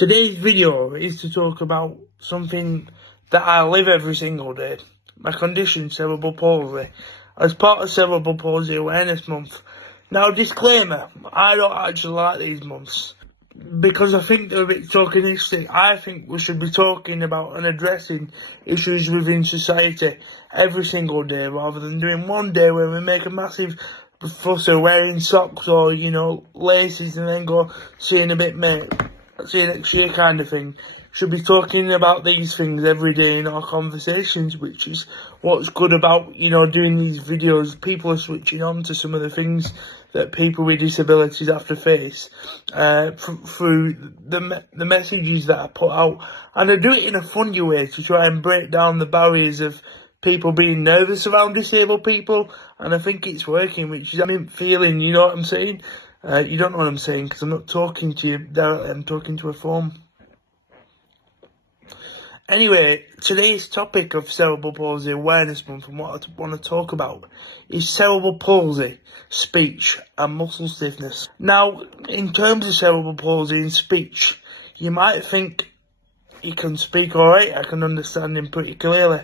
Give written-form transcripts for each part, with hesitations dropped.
Today's video is to talk about something that I live every single day, my condition, cerebral palsy, as part of Cerebral Palsy Awareness Month. Now, disclaimer, I don't actually like these months, because I think they're a bit tokenistic. I think we should be talking about and addressing issues within society every single day, rather than doing one day where we make a massive fuss of wearing socks or, laces and then go seeing a bit mate. See you next year kind of thing. Should be talking about these things every day in our conversations, which is what's good about, doing these videos. People are switching on to some of the things that people with disabilities have to face through the messages that I put out. And I do it in a funny way to try and break down the barriers of people being nervous around disabled people. And I think it's working, which is I'm feeling, you know what I'm saying? You don't know what I'm saying, because I'm not talking to you directly, I'm talking to a phone. Anyway, today's topic of Cerebral Palsy Awareness Month and what I want to talk about is cerebral palsy, speech and muscle stiffness. Now, in terms of cerebral palsy and speech, you might think you can speak alright, I can understand him pretty clearly.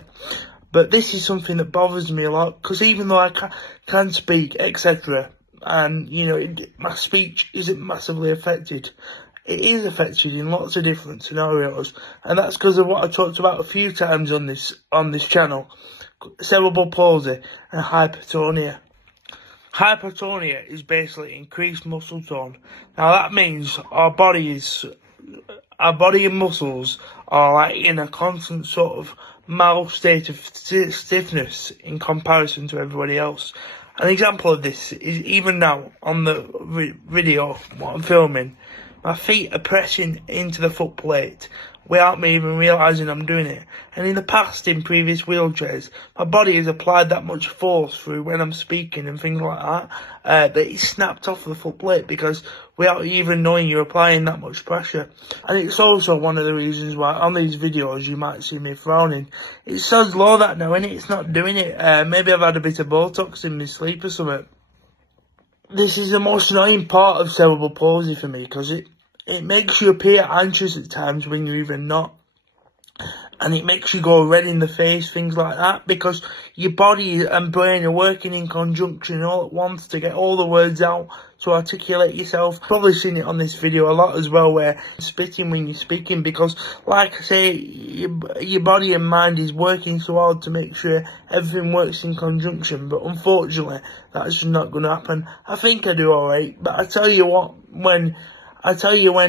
But this is something that bothers me a lot, because even though I can speak, etc., and, my speech isn't massively affected, it is affected in lots of different scenarios, and that's because of what I talked about a few times on this channel: cerebral palsy and hypertonia. Hypertonia is basically increased muscle tone. Now that means our body and muscles are like in a constant sort of mild state of stiffness in comparison to everybody else. An example of this is even now on the video, what I'm filming, my feet are pressing into the foot plate without me even realising I'm doing it. And in the past, in previous wheelchairs, my body has applied that much force through when I'm speaking and things like that, that it snapped off the foot plate, because without even knowing you're applying that much pressure. And it's also one of the reasons why on these videos you might see me frowning. It says low that now, and it's not doing it. Maybe I've had a bit of Botox in my sleep or something. This is the most annoying part of cerebral palsy for me, because it makes you appear anxious at times when you're even not. And it makes you go red in the face, things like that, because your body and brain are working in conjunction all at once to get all the words out, to articulate yourself. Probably seen it on this video a lot as well, where you're spitting when you're speaking, because, like I say, your body and mind is working so hard to make sure everything works in conjunction. But unfortunately, that's just not going to happen. I think I do alright, but I tell you when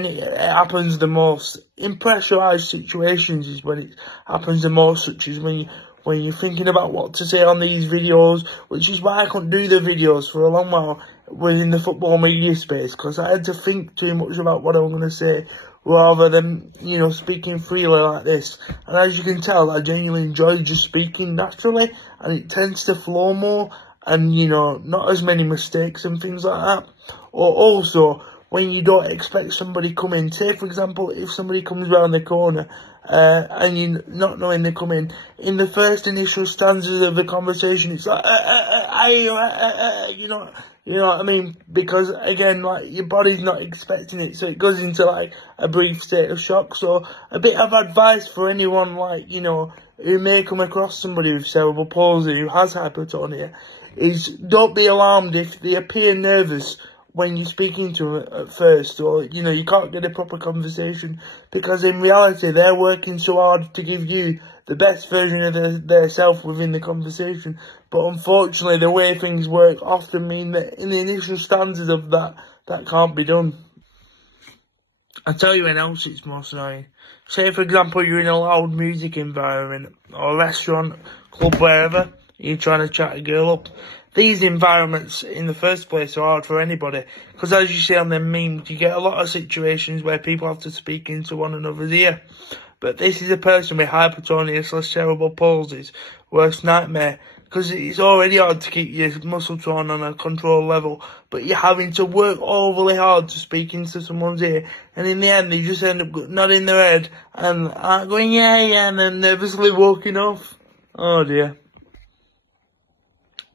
it happens the most. In pressurised situations is when it happens the most, such as when you're thinking about what to say on these videos, which is why I couldn't do the videos for a long while within the football media space, because I had to think too much about what I was going to say, rather than, speaking freely like this. And as you can tell, I genuinely enjoy just speaking naturally, and it tends to flow more, and, not as many mistakes and things like that. Or also, when you don't expect somebody coming, say for example, if somebody comes around the corner, and you're not knowing they're coming, in the first initial stanzas of the conversation, it's like, you know what I mean? Because again, like, your body's not expecting it, so it goes into like a brief state of shock. So a bit of advice for anyone, like, who may come across somebody with cerebral palsy who has hypertonia, is don't be alarmed if they appear nervous when you're speaking to them at first, or, you can't get a proper conversation, because in reality, they're working so hard to give you the best version of their self within the conversation. But unfortunately, the way things work often mean that in the initial stanzas of that can't be done. I'll tell you when else it's most annoying. Say, for example, you're in a loud music environment, or a restaurant, club, wherever, you're trying to chat a girl up. These environments, in the first place, are hard for anybody, because as you see on them memes, you get a lot of situations where people have to speak into one another's ear. But this is a person with hypertonia / cerebral palsy's worst nightmare, because it's already hard to keep your muscle tone on a controlled level, but you're having to work overly hard to speak into someone's ear, and in the end, they just end up nodding their head and going, yeah, and then nervously walking off. Oh dear.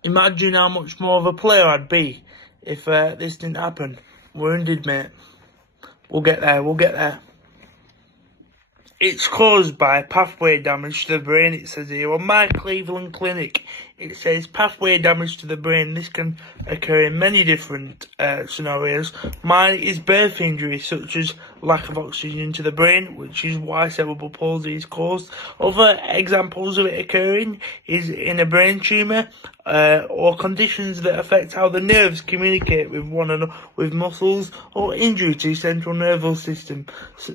Imagine how much more of a player I'd be if this didn't happen. Wounded, mate. We'll get there. It's caused by pathway damage to the brain, it says here. On my Cleveland clinic, it says pathway damage to the brain. This can occur in many different scenarios. Mine is birth injury, such as lack of oxygen to the brain, which is why cerebral palsy is caused. Other examples of it occurring is in a brain tumour, or conditions that affect how the nerves communicate with one another, with muscles, or injury to central nervous system,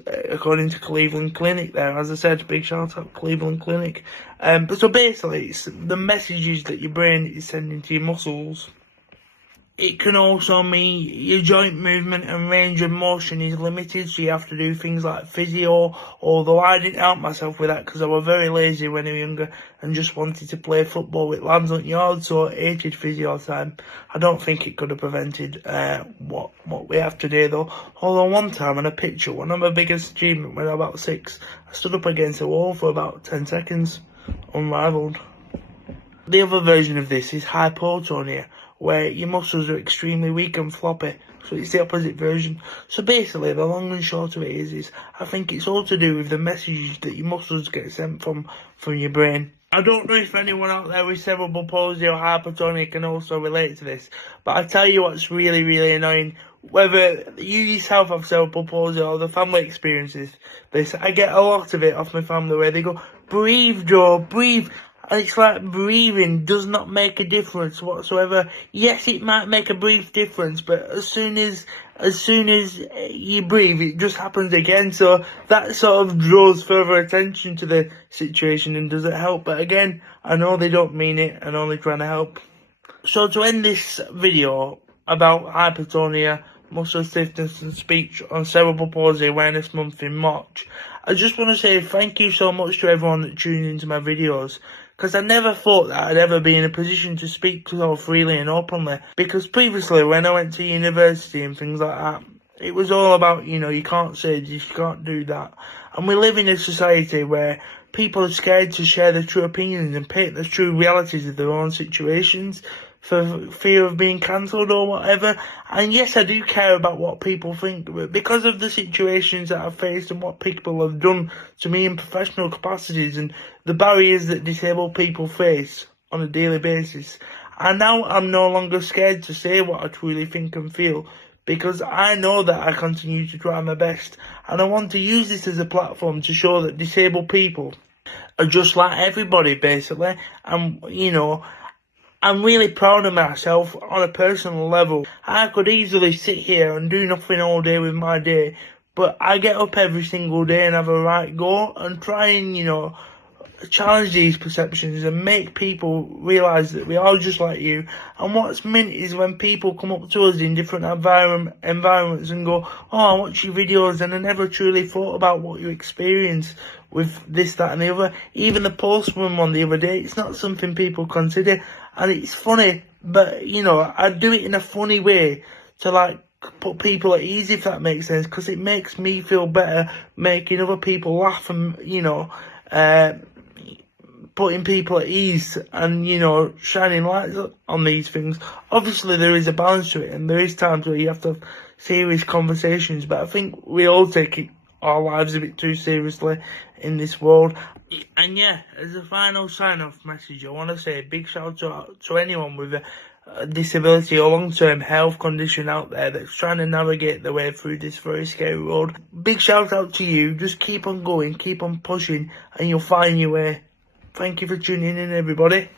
according to Cleveland Clinic there. As I said, big shout out Cleveland Clinic. But so basically, it's the messages that your brain is sending to your muscles. It can also mean your joint movement and range of motion is limited, so you have to do things like physio, although I didn't help myself with that because I was very lazy when I was younger and just wanted to play football with lads on yard, so I hated physio time. I don't think it could have prevented what we have today though. Although one time in a picture, one of my biggest achievements when I was about 6, I stood up against a wall for about 10 seconds, unrivaled. The other version of this is hypertonia, where your muscles are extremely weak and floppy. So it's the opposite version. So basically, the long and short of it is I think it's all to do with the messages that your muscles get sent from your brain. I don't know if anyone out there with cerebral palsy or hypertonia can also relate to this, but I tell you what's really, really annoying. Whether you yourself have cerebral palsy or the family experiences this, I get a lot of it off my family where they go, "Breathe, Joe, breathe." And it's like breathing does not make a difference whatsoever. Yes, it might make a brief difference, but as soon as you breathe, it just happens again. So that sort of draws further attention to the situation and doesn't help. But again, I know they don't mean it and only trying to help. So to end this video about hypertonia, muscle stiffness and speech on Cerebral Palsy Awareness Month in March, I just want to say thank you so much to everyone that tuned into my videos, because I never thought that I'd ever be in a position to speak so freely and openly. Because previously, when I went to university and things like that, it was all about, you can't say this, you can't do that. And we live in a society where people are scared to share their true opinions and paint the true realities of their own situations for fear of being cancelled or whatever. And yes, I do care about what people think, but because of the situations that I've faced and what people have done to me in professional capacities and the barriers that disabled people face on a daily basis, I'm no longer scared to say what I truly think and feel, because I know that I continue to try my best, and I want to use this as a platform to show that disabled people are just like everybody, basically. And, I'm really proud of myself on a personal level. I could easily sit here and do nothing all day with my day, but I get up every single day and have a right go and try and, challenge these perceptions and make people realise that we are just like you. And what's mint is when people come up to us in different environments and go, "Oh, I watch your videos and I never truly thought about what you experience with this, that and the other." Even the postman one the other day, it's not something people consider. And it's funny, but, I do it in a funny way to, put people at ease, if that makes sense, because it makes me feel better making other people laugh and, putting people at ease and, shining lights on these things. Obviously, there is a balance to it, and there is times where you have to have serious conversations, but I think we all take our lives a bit too seriously in this world. And yeah, as a final sign-off message, I want to say a big shout out to anyone with a disability or long-term health condition out there that's trying to navigate their way through this very scary world. Big shout out to you. Just keep on going, keep on pushing, and you'll find your way. Thank you for tuning in, everybody.